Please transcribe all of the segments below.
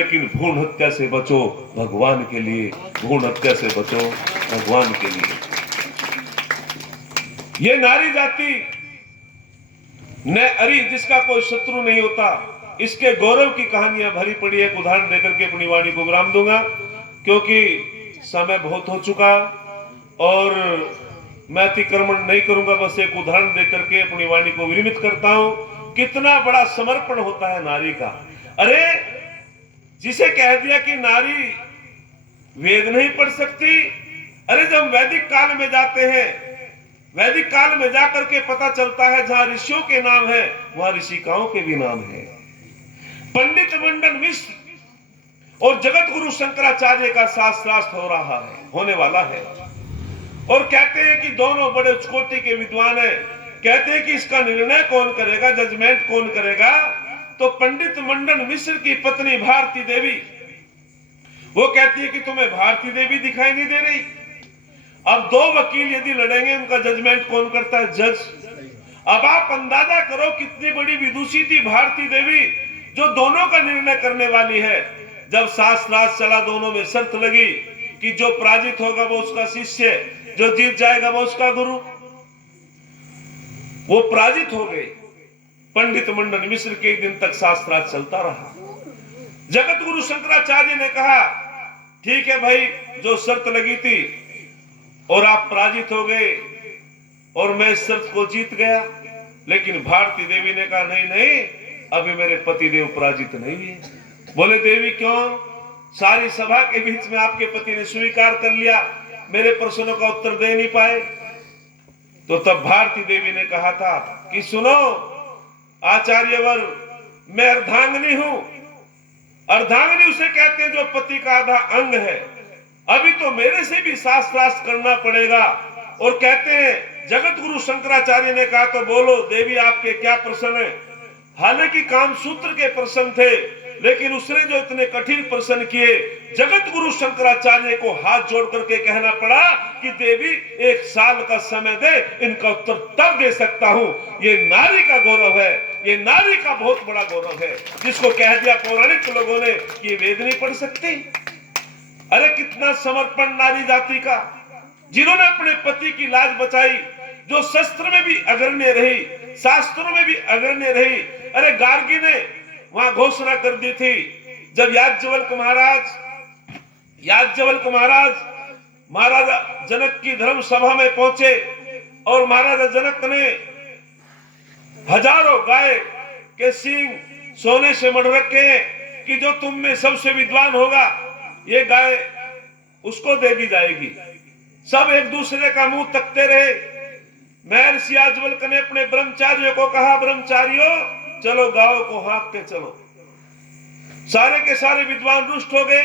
लेकिन भ्रूण हत्या से बचो भगवान के लिए, भ्रूण हत्या से बचो भगवान के लिए। ये नारी जाति न अरी जिसका कोई शत्रु नहीं होता, इसके गौरव की कहानियां भरी पड़ी है। एक उदाहरण देकर के अपनी वाणी को विराम दूंगा, क्योंकि समय बहुत हो चुका और मैं अतिक्रमण नहीं करूंगा। बस एक उदाहरण देकर के अपनी वाणी को विरमित करता हूं। कितना बड़ा समर्पण होता है नारी का। अरे जिसे कह दिया कि नारी वेद नहीं पढ़ सकती, अरे जब वैदिक काल में जाते हैं, वैदिक काल में जाकर के पता चलता है जहां ऋषियों के नाम है वहां ऋषिकाओं के भी नाम है। पंडित मंडन मिश्र और जगत गुरु शंकराचार्य का शास्त्रार्थ हो रहा है, होने वाला है। और कहते हैं कि दोनों बड़े उच्च कोटि के विद्वान हैं। कहते हैं कि इसका निर्णय कौन करेगा, जजमेंट कौन करेगा? तो पंडित मंडन मिश्र की पत्नी भारती देवी, वो कहती है कि तुम्हें भारती देवी दिखाई नहीं दे रही? अब दो वकील यदि लड़ेंगे, उनका जजमेंट कौन करता है? जज। अब आप अंदाजा करो कितनी बड़ी विदुषी थी भारती देवी, जो दोनों का निर्णय करने वाली है। जब शास्त्रार्थ चला, दोनों में शर्त लगी कि जो पराजित होगा वो उसका शिष्य, जो जीत जाएगा वो उसका गुरु। वो पराजित हो गए। पंडित मंडन मिश्र के एक दिन तक शास्त्रार्थ चलता रहा। जगत गुरु शंकराचार्य ने कहा, ठीक है भाई, जो शर्त लगी थी और आप पराजित हो गए और मैं इस शर्त को जीत गया। लेकिन भारती देवी ने कहा, नहीं नहीं, अभी मेरे पति देव पराजित नहीं है। बोले, देवी क्यों? सारी सभा के बीच में आपके पति ने स्वीकार कर लिया, मेरे प्रश्नों का उत्तर दे नहीं पाए। तो तब भारती देवी ने कहा था कि सुनो आचार्यवर, मैं अर्धांगिनी हूं। अर्धांगिनी उसे कहते हैं जो पति का आधा अंग है। अभी तो मेरे से भी शास्त्रार्थ करना पड़ेगा। और कहते हैं जगत गुरु शंकराचार्य ने कहा, तो बोलो देवी, आपके क्या प्रश्न है? हालांकि कामसूत्र के प्रश्न थे, लेकिन उसने जो इतने कठिन प्रश्न किए, जगत गुरु शंकराचार्य को हाथ जोड़ करके कहना पड़ा कि देवी 1 साल का समय दे, इनका उत्तर तब दे सकता हूं। ये नारी का गौरव है, ये नारी का बहुत बड़ा गौरव है, जिसको कह दिया पौराणिक लोगों ने कि ये वेद नहीं पढ़ सकती। अरे कितना समर्पण नारी जाति का, जिन्होंने अपने पति की लाज बचाई, जो शस्त्र में भी अग्रण्य रही, शास्त्रों में भी अग्रण्य रही। अरे गार्गी ने वहां घोषणा कर दी थी, जब याज्ञवल्क्य महाराज महाराजा जनक की धर्म सभा में पहुंचे और महाराजा जनक ने हजारों गाय के सींग सोने से मढ़ रखे हैं कि जो तुम में सबसे विद्वान होगा, ये गाय उसको दे दी जाएगी। सब एक दूसरे का मुंह तकते रहे। महर्षि याज्ञवल्क्य ने अपने ब्रह्मचारियों को कहा, ब्रह्मचारियों चलो गायों को हाँक के चलो। सारे के सारे विद्वान रुष्ट हो गए।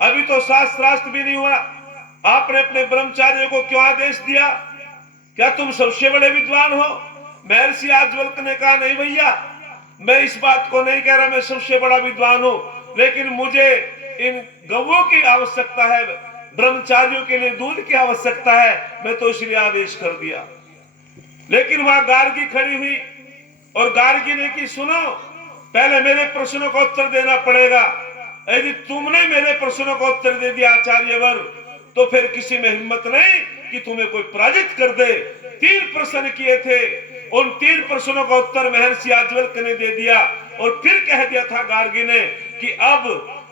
अभी तो शास्त्रार्थ भी नहीं हुआ, आपने अपने ब्रह्मचारियों को क्यों आदेश दिया? क्या तुम सबसे बड़े विद्वान हो? महर्षि याज्ञवल्क्य ने कहा, नहीं भैया, मैं इस बात को नहीं कह रहा मैं सबसे बड़ा विद्वान हूं, लेकिन मुझे इन गौओं की आवश्यकता है, ब्रह्मचारियों के लिए दूध की आवश्यकता है, मैं तो इसलिए आदेश कर दिया। लेकिन वहां गार्गी खड़ी हुई और गार्गी ने की, सुनो, पहले मेरे प्रश्नों का उत्तर देना पड़ेगा। यदि तुमने मेरे प्रश्नों का उत्तर दे दिया आचार्यवर, तो फिर किसी में हिम्मत नहीं कि तुम्हें कोई पराजित कर दे। 3 प्रश्न किए थे, उन 3 प्रश्नों का उत्तर महर्षि याज्ञवल्क्य ने दे दिया और फिर कह दिया था गार्गी ने कि अब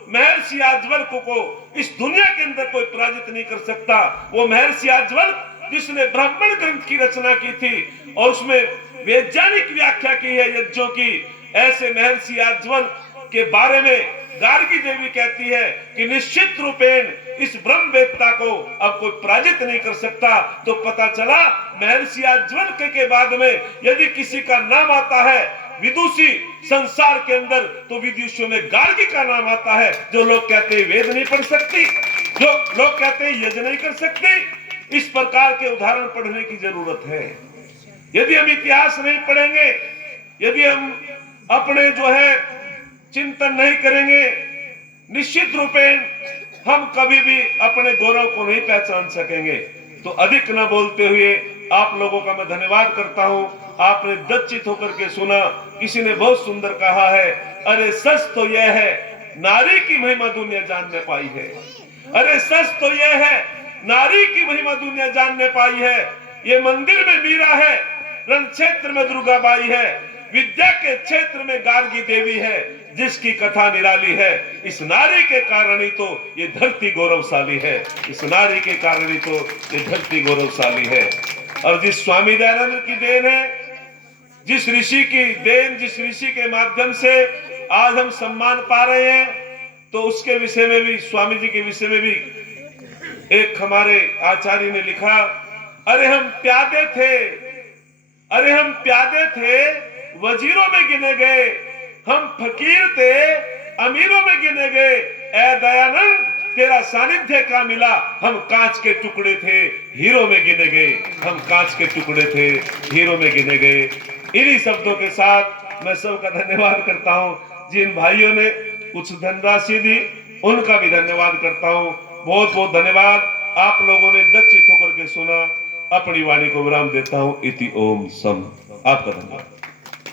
महर्षि याज्ञवल्क्य को इस दुनिया के अंदर कोई पराजित नहीं कर सकता। वो महर्षि याज्ञवल्क्य जिसने ब्राह्मण ग्रंथ की रचना की थी और उसमें वैज्ञानिक व्याख्या की है यज्ञों की, ऐसे महर्षि याज्ञवल्क्य के बारे में गार्गी देवी कहती है कि निश्चित रूपेण इस ब्रह्मवेत्ता को अब कोई पराजित नहीं कर सकता। तो पता चला महर्षि याज्ञवल्क्य के बाद में यदि किसी का नाम आता है विदुषी संसार के अंदर, तो विदुषियों में गार्गी का नाम आता है। जो लोग कहते हैं वेद नहीं पढ़ सकती, जो लोग कहते हैं यज्ञ नहीं कर सकती, इस प्रकार के उदाहरण पढ़ने की जरूरत है। यदि हम इतिहास नहीं पढ़ेंगे, यदि हम अपने जो है चिंतन नहीं करेंगे, निश्चित रूपेण हम कभी भी अपने गौरव को नहीं पहचान सकेंगे। तो अधिक न बोलते हुए आप लोगों का मैं धन्यवाद करता हूं। आपने दच्चित होकर के सुना। किसी ने बहुत सुंदर कहा है, अरे सच तो यह है नारी की महिमा दुनिया जानने पाई है। अरे सच तो यह है, नारी की महिमा दुनिया जानने पाई है। ये मंदिर में मीरा है, रण क्षेत्र में दुर्गाबाई है, विद्या के क्षेत्र में गार्गी देवी है, जिसकी कथा निराली है। इस नारी के कारण ही तो ये धरती गौरवशाली है। इस नारी के कारण ही तो ये धरती गौरवशाली है। और जिस स्वामी दयानंद की देन है, जिस ऋषि की देन, जिस ऋषि के माध्यम से आज हम सम्मान पा रहे हैं, तो उसके विषय में भी, स्वामी जी के विषय में भी एक हमारे आचार्य ने लिखा, अरे हम प्यादे थे, अरे हम प्यादे थे, वजीरों में गिने गए, हम फकीर थे, अमीरों में गिने गए। ऐ दयानंद तेरा सानिध्य का मिला, हम कांच के टुकड़े थे, हीरो में गिने गए। हम कांच के टुकड़े थे, हीरो में गिने गए। इन्हीं शब्दों के साथ मैं सबका धन्यवाद करता हूं। जिन भाइयों ने कुछ धनराशि दी, उनका भी धन्यवाद करता हूं। बहुत बहुत धन्यवाद। आप लोगों ने दच्चित होकर के सुना। अपनी वाणी को विराम देता हूं। इति ओम सम। आपका धन्यवाद।